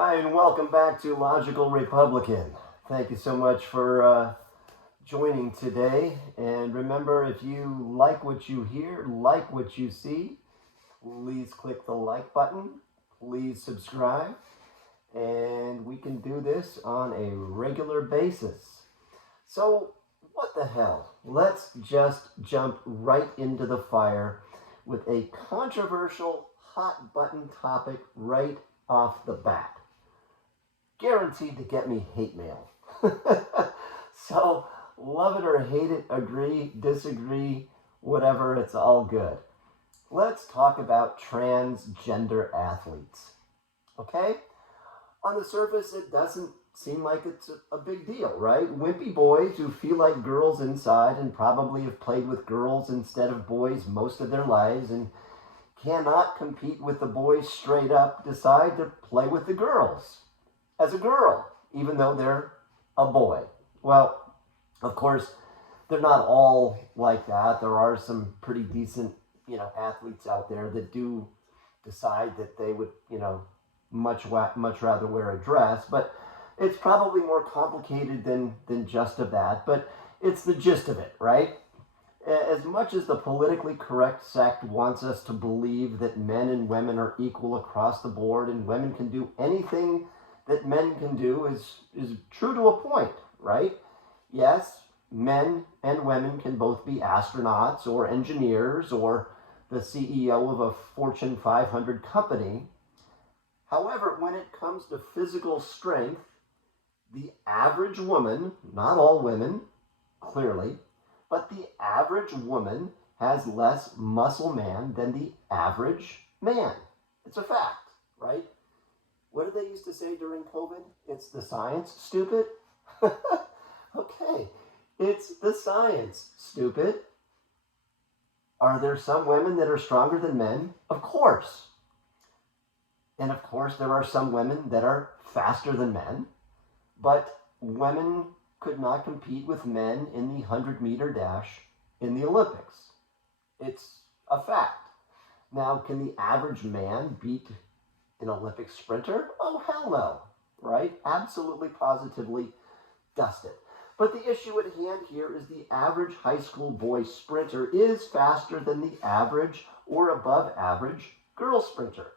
Hi, and welcome back to Logical Republican. Thank you so much for joining today. And remember, if you like what you hear, like what you see, please click the like button. Please subscribe. And we can do this on a regular basis. So, what the hell? Let's just jump right into the fire with a controversial hot button topic right off the bat. Guaranteed to get me hate mail. So, love it or hate it, agree, disagree, whatever, it's all good. Let's talk about transgender athletes. Okay? On the surface, it doesn't seem like it's a big deal, right? Wimpy boys who feel like girls inside and probably have played with girls instead of boys most of their lives and cannot compete with the boys straight up decide to play with the girls as a girl, even though they're a boy. Well, of course, they're not all like that. There are some pretty decent, athletes out there that do decide that they would, much rather wear a dress. But it's probably more complicated than just of that. But it's the gist of it, right? As much as the politically correct sect wants us to believe that men and women are equal across the board and women can do anything that men can do is true to a point, right? Yes, men and women can both be astronauts or engineers or the CEO of a Fortune 500 company. However, when it comes to physical strength, the average woman, not all women, clearly, but the average woman has less muscle man than the average man. It's a fact, right? What did they used to say during COVID? It's the science, stupid. Okay, it's the science, stupid. Are there some women that are stronger than men? Of course. And of course, there are some women that are faster than men. But women could not compete with men in the 100-meter dash in the Olympics. It's a fact. Now, can the average man beat an Olympic sprinter? Oh, hell no, right? Absolutely, positively dusted. But the issue at hand here is the average high school boy sprinter is faster than the average or above average girl sprinter.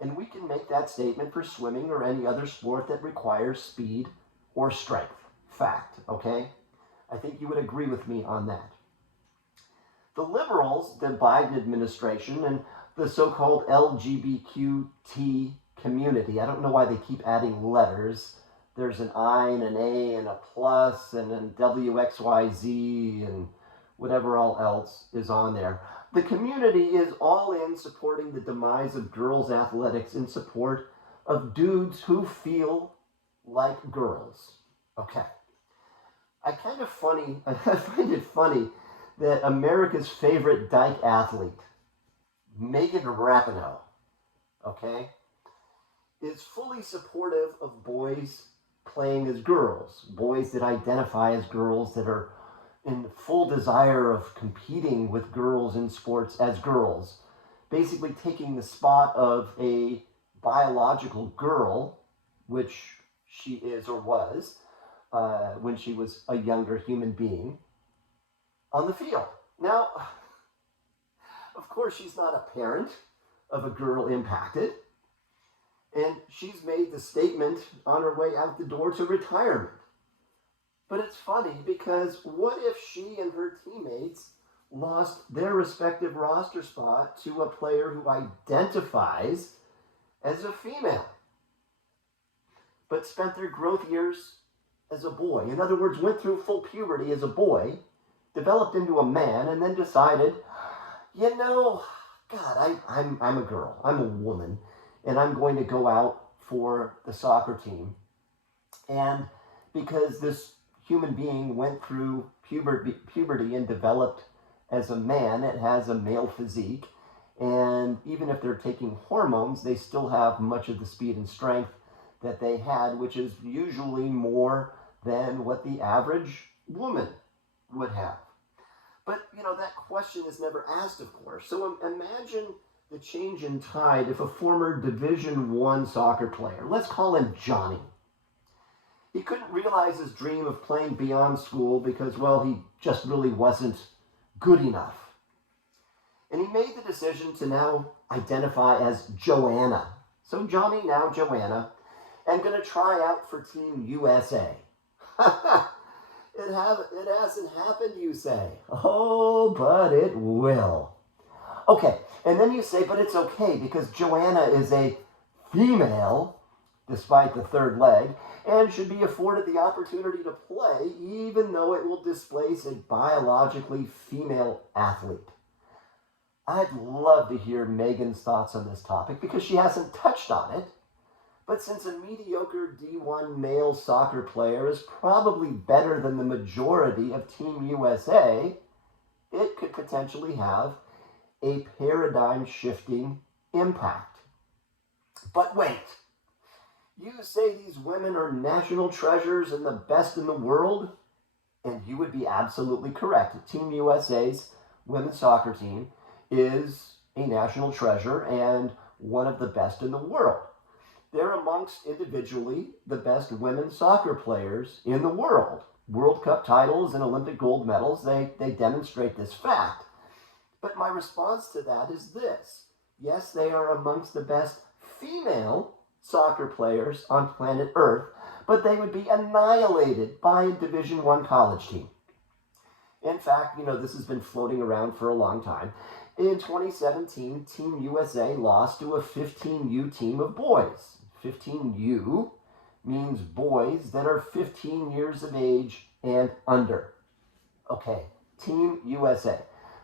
And we can make that statement for swimming or any other sport that requires speed or strength. Fact, okay? I think you would agree with me on that. The liberals, the Biden administration, and the so-called LGBTQ community, I don't know why they keep adding letters. There's an I and an A and a plus and a WXYZ and whatever all else is on there. The community is all in supporting the demise of girls' athletics in support of dudes who feel like girls. Okay. I find it funny that America's favorite dyke athlete, Megan Rapinoe, okay, is fully supportive of boys playing as girls, boys that identify as girls that are in full desire of competing with girls in sports as girls, basically taking the spot of a biological girl, which she is or was when she was a younger human being, on the field. Now, of course, she's not a parent of a girl impacted, and she's made the statement on her way out the door to retirement. But it's funny because what if she and her teammates lost their respective roster spot to a player who identifies as a female, but spent their growth years as a boy? In other words, went through full puberty as a boy, developed into a man, and then decided, God, I'm a girl, I'm a woman, and I'm going to go out for the soccer team. And because this human being went through puberty and developed as a man, it has a male physique. And even if they're taking hormones, they still have much of the speed and strength that they had, which is usually more than what the average woman would have. But, that question is never asked, of course. So imagine the change in tide if a former Division I soccer player, let's call him Johnny, he couldn't realize his dream of playing beyond school because, well, he just really wasn't good enough. And he made the decision to now identify as Joanna. So Johnny, now Joanna, and going to try out for Team USA. It hasn't happened, you say. Oh, but it will. Okay, and then you say, but it's okay because Joanna is a female, despite the third leg, and should be afforded the opportunity to play even though it will displace a biologically female athlete. I'd love to hear Megan's thoughts on this topic because she hasn't touched on it. But since a mediocre D1 male soccer player is probably better than the majority of Team USA, it could potentially have a paradigm-shifting impact. But wait, you say these women are national treasures and the best in the world? And you would be absolutely correct. Team USA's women's soccer team is a national treasure and one of the best in the world. They're amongst individually the best women's soccer players in the world. World Cup titles and Olympic gold medals, they demonstrate this fact. But my response to that is this. Yes, they are amongst the best female soccer players on planet Earth, but they would be annihilated by a Division I college team. In fact, this has been floating around for a long time. In 2017, Team USA lost to a 15U team of boys. 15U means boys that are 15 years of age and under. Okay, Team USA,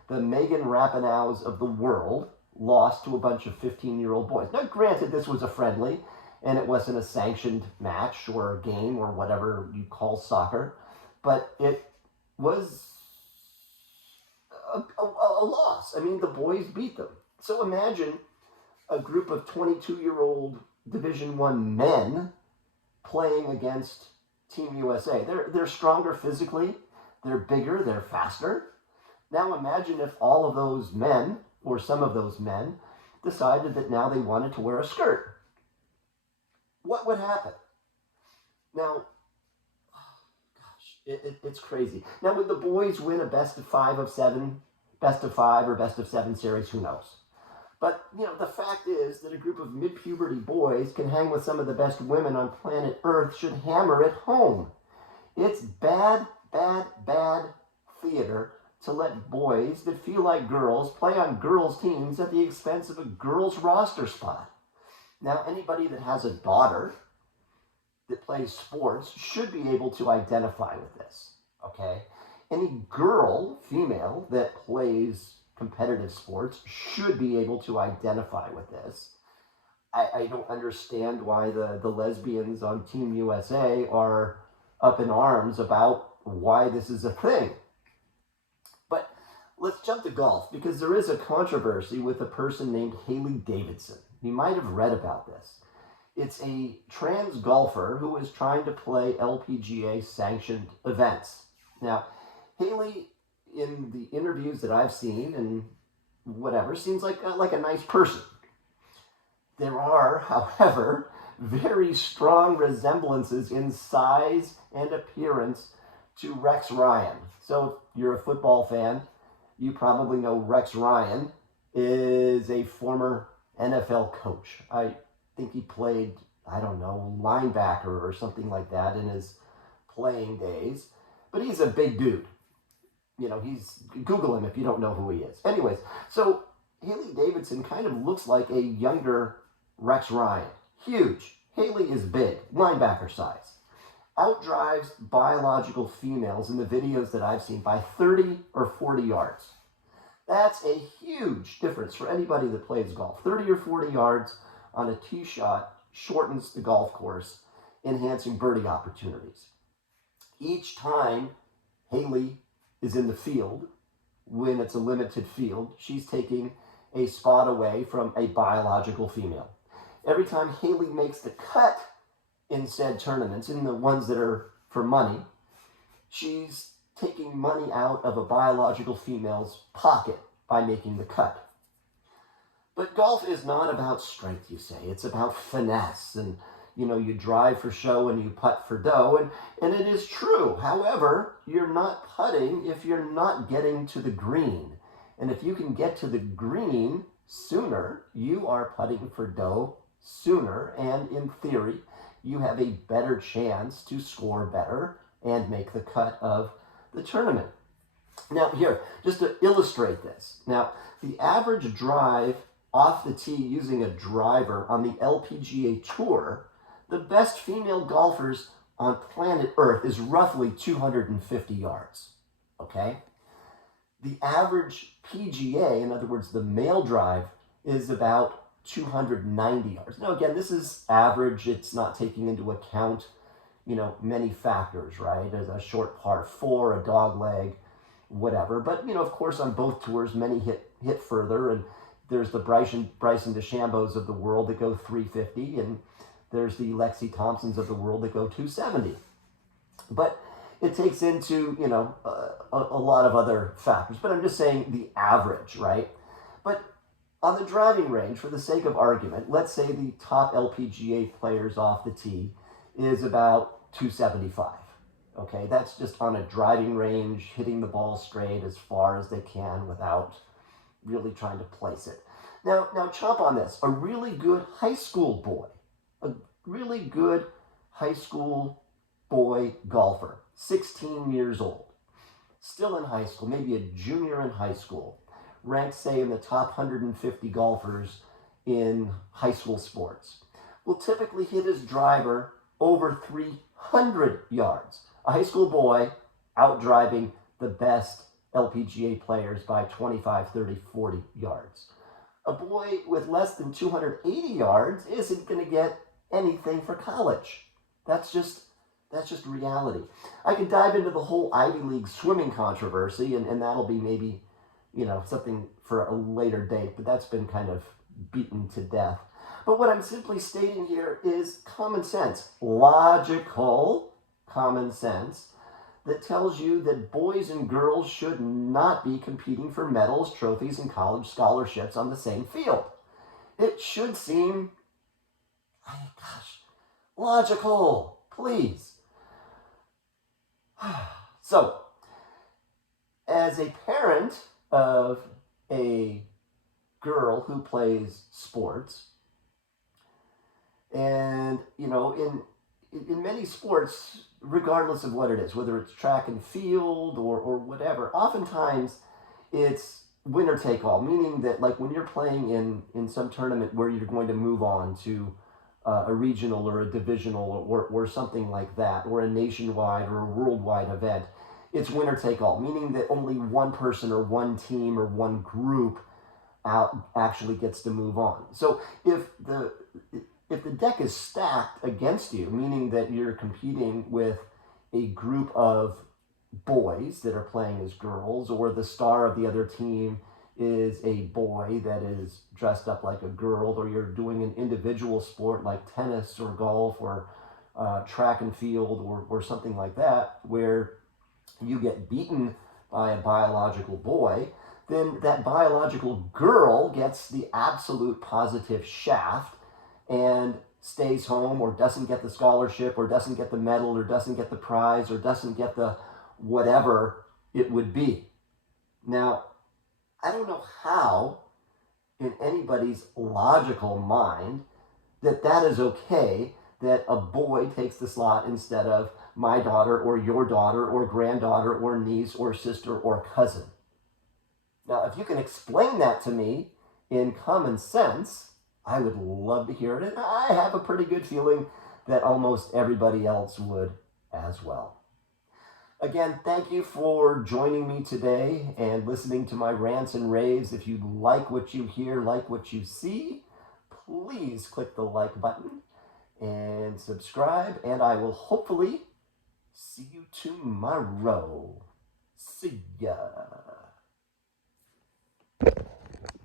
the Megan Rapinoe's of the world, lost to a bunch of 15-year-old boys. Now, granted, this was a friendly, and it wasn't a sanctioned match or a game or whatever you call soccer, but it was a loss. I mean, the boys beat them. So imagine a group of 22-year-old Division I men playing against Team USA. They're stronger physically, they're bigger, they're faster. Now imagine if all of those men, or some of those men, decided that now they wanted to wear a skirt. What would happen? Now, it's crazy. Now, would the boys win a best of 5 or best of 7 series? Who knows? But, the fact is that a group of mid-puberty boys can hang with some of the best women on planet Earth should hammer it home. It's bad, bad, bad theater to let boys that feel like girls play on girls' teams at the expense of a girls' roster spot. Now, anybody that has a daughter that plays sports should be able to identify with this, okay? Any girl, female, that plays competitive sports should be able to identify with this. I don't understand why the lesbians on Team USA are up in arms about why this is a thing. But let's jump to golf, because there is a controversy with a person named Hailey Davidson. You might have read about this. It's a trans golfer who is trying to play LPGA sanctioned events. Now, Hailey, in the interviews that I've seen and whatever, seems like a nice person. There are, however, very strong resemblances in size and appearance to Rex Ryan. So if you're a football fan, you probably know Rex Ryan is a former NFL coach. I think he played, linebacker or something like that in his playing days. But he's a big dude. Google him if you don't know who he is. Anyways, so Hailey Davidson kind of looks like a younger Rex Ryan. Huge. Hailey is big, linebacker size. Outdrives biological females in the videos that I've seen by 30 or 40 yards. That's a huge difference for anybody that plays golf. 30 or 40 yards on a tee shot shortens the golf course, enhancing birdie opportunities. Each time Hailey is in the field, when it's a limited field, she's taking a spot away from a biological female. Every time Hailey makes the cut in said tournaments, in the ones that are for money, she's taking money out of a biological female's pocket by making the cut. But golf is not about strength, you say. It's about finesse. And, you drive for show and you putt for dough. And it is true. However, you're not putting if you're not getting to the green. And if you can get to the green sooner, you are putting for dough sooner. And in theory, you have a better chance to score better and make the cut of the tournament. Now, here, just to illustrate this. Now, the average drive off the tee using a driver on the LPGA Tour, the best female golfers on planet Earth is roughly 250 yards, okay? The average PGA, in other words, the male drive, is about 290 yards. Now, again, this is average. It's not taking into account, many factors, right? There's a short par 4, a dog leg, whatever. But, of course, on both tours, many hit further. And there's the Bryson DeChambeaus of the world that go 350. And there's the Lexi Thompsons of the world that go 270. But it takes into, a lot of other factors. But I'm just saying the average, right? But on the driving range, for the sake of argument, let's say the top LPGA players off the tee is about 275. Okay, that's just on a driving range, hitting the ball straight as far as they can without really trying to place it. Now chomp on this. A really good high school boy, a really good high school boy golfer, 16 years old, still in high school, maybe a junior in high school, ranked, say, in the top 150 golfers in high school sports, will typically hit his driver over 300 yards. A high school boy outdriving the best LPGA players by 25, 30, 40 yards. A boy with less than 280 yards isn't going to get anything for college. That's just reality. I could dive into the whole Ivy League swimming controversy, and that'll be maybe, something for a later date, but that's been kind of beaten to death. But what I'm simply stating here is common sense, logical common sense, that tells you that boys and girls should not be competing for medals, trophies, and college scholarships on the same field. It should seem, logical, please. So, as a parent of a girl who plays sports, and, in many sports, regardless of what it is, whether it's track and field or whatever, oftentimes it's winner take all, meaning that, like, when you're playing in some tournament where you're going to move on to a regional or a divisional or something like that, or a nationwide or a worldwide event, it's winner take all, meaning that only one person or one team or one group actually gets to move on. So if the deck is stacked against you, meaning that you're competing with a group of boys that are playing as girls, or the star of the other team is a boy that is dressed up like a girl, or you're doing an individual sport like tennis or golf or track and field or something like that, where you get beaten by a biological boy, then that biological girl gets the absolute positive shaft and stays home, or doesn't get the scholarship, or doesn't get the medal, or doesn't get the prize, or doesn't get the whatever it would be. Now, I don't know how, in anybody's logical mind, that is okay, that a boy takes the slot instead of my daughter, or your daughter, or granddaughter, or niece, or sister, or cousin. Now, if you can explain that to me in common sense, I would love to hear it, and I have a pretty good feeling that almost everybody else would as well. Again, thank you for joining me today and listening to my rants and raves. If you like what you hear, like what you see, please click the like button and subscribe, and I will hopefully see you tomorrow. See ya.